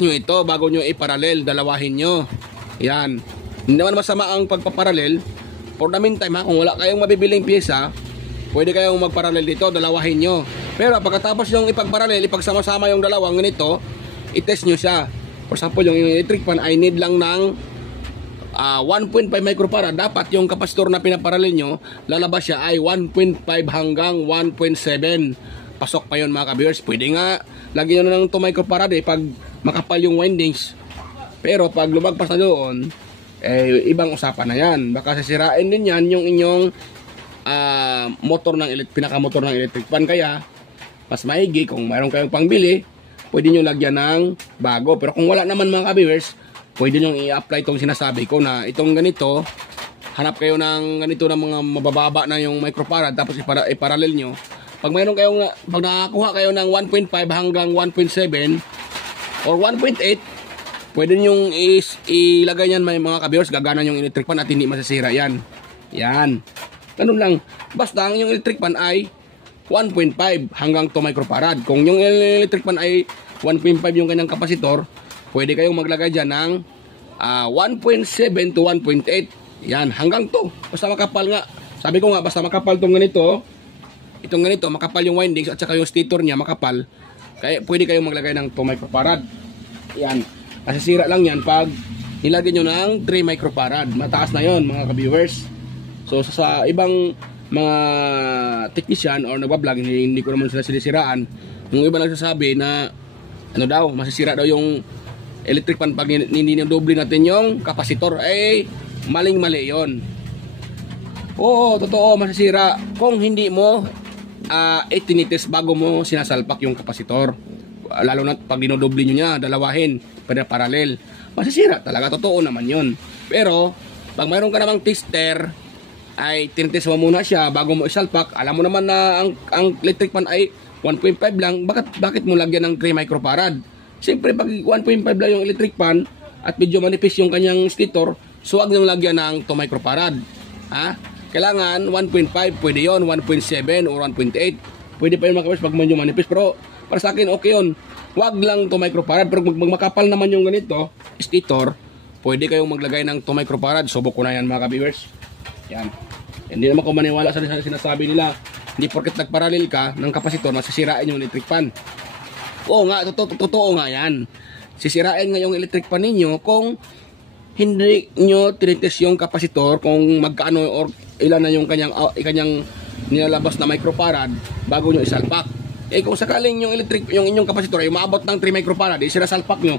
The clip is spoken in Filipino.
nyo ito bago nyo i-parallel, dalawahin nyo. Yan. Hindi naman masama ang pagpaparallel. For the meantime ha, kung wala kayong mabibiling pyesa, pwede kayong magparallel dito, dalawahin nyo. Pero pagkatapos yung ipagparallel, ipagsama-sama yung dalawang ganito, i-test nyo siya. For example, yung electric fan ay need lang ng 1.5 microfarad. Dapat yung kapasitor na pinaparallel nyo, lalabas siya ay 1.5 hanggang 1.7. Pasok pa yun mga ka-viewers. Pwede nga lagyan nyo ng 2 microfarad pag makapal yung windings. Pero pag lumagpas na doon, ibang usapan na yan. Baka sisirain din yan yung inyong motor ng pinakamotor ng electric fan. Kaya mas maigi kung mayroon kayong pangbili, pwede nyo lagyan ng bago. Pero kung wala naman mga ka-viewers, pwede nyo i-apply itong sinasabi ko na itong ganito. Hanap kayo ng ganito ng mga mabababa na yung microfarad, tapos iparallel nyo. Pag mayroon kayong, pag nakakuha kayo ng 1.5 hanggang 1.7 or 1.8, pwede nyo ilagay yan mga ka-viewers. Gagana yung electric fan at hindi masasira yan. Yan. Ganun lang. Basta ang yung electric fan ay 1.5 hanggang 2 microfarad. Kung yung electric fan ay 1.5 yung kanyang kapasitor, pwede kayong maglagay dyan ng 1.7 to 1.8. Yan, hanggang 2. Basta makapal nga. Sabi ko nga, basta makapal itong ganito. Itong ganito, makapal yung windings at saka yung stator niya makapal. Kaya pwede kayong maglagay ng 2 microfarad. Yan. Masisira lang yan pag nilagay nyo ng 3 microfarad. Mataas na yon mga ka-viewers. So sa ibang mga technician or nagbablog, hindi ko naman sila sinisiraan. Yung iba nagsasabi na ano daw, masisira daw yung electric fan pag hindi na doble natin yung kapasitor. Maling-mali yon. Oo, totoo, masisira kung hindi mo itinitis bago mo sinasalpak yung kapasitor. Lalo na pag dinodoble nyo niya, dalawahin, para parallel, masisira talaga, totoo naman yon. Pero pag mayroon ka namang tester, ay tinitis mo muna siya bago mo isalpak. Alam mo naman na ang electric fan ay 1.5 lang, bakit mo lagyan ng 3 microfarad? Siyempre pag 1.5 lang yung electric fan at medyo manipis yung kanyang stator, so wag nang lagyan ng 2 microfarad. Kailangan 1.5, pwede yon, 1.7 or 1.8. Pwede pa yun mga kapatid pag medyo manipis. Pero para sa akin, okay yun. Wag lang 2 microfarad. Pero magmakapal naman yung ganito, stator, pwede kayong maglagay ng 2 microfarad. Subok ko na yan mga ka-viewers. Yan. Hindi naman ko maniwala sa sinasabi nila. Hindi porket nagparallel ka ng kapasitor, masisirain yung electric fan. Oo nga, totoo nga yan. Sisirain nga yung electric fan ninyo kung hindi nyo tinitis yung kapasitor, kung magkaano or ilan na yung kanyang nilalabas na microfarad bago nyo isalpak. Kung sakaling yung inyong kapasitor ay maabot ng 3 microfarad, sinasalpak nyo,